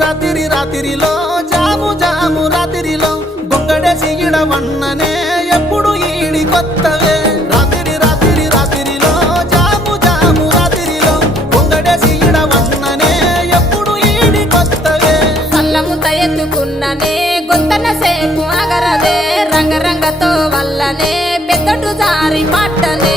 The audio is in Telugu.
రాత్రి రాత్రిలో జాము జాము రాత్రిలో గొంగడేసి ఇడవన్ననే ఎప్పుడు ఈడి కొత్తవే రాత్రి రాత్రి రాత్రిలో జాము జాము రాత్రిలో గొంగడేసి ఇడవన్ననే ఎప్పుడు ఈడి కొత్తవే సల్లముత ఎత్తుకున్ననే గొంతన సేపు అగరదే రంగరంగతో వల్లనే పెద్దటు జారి పట్టనే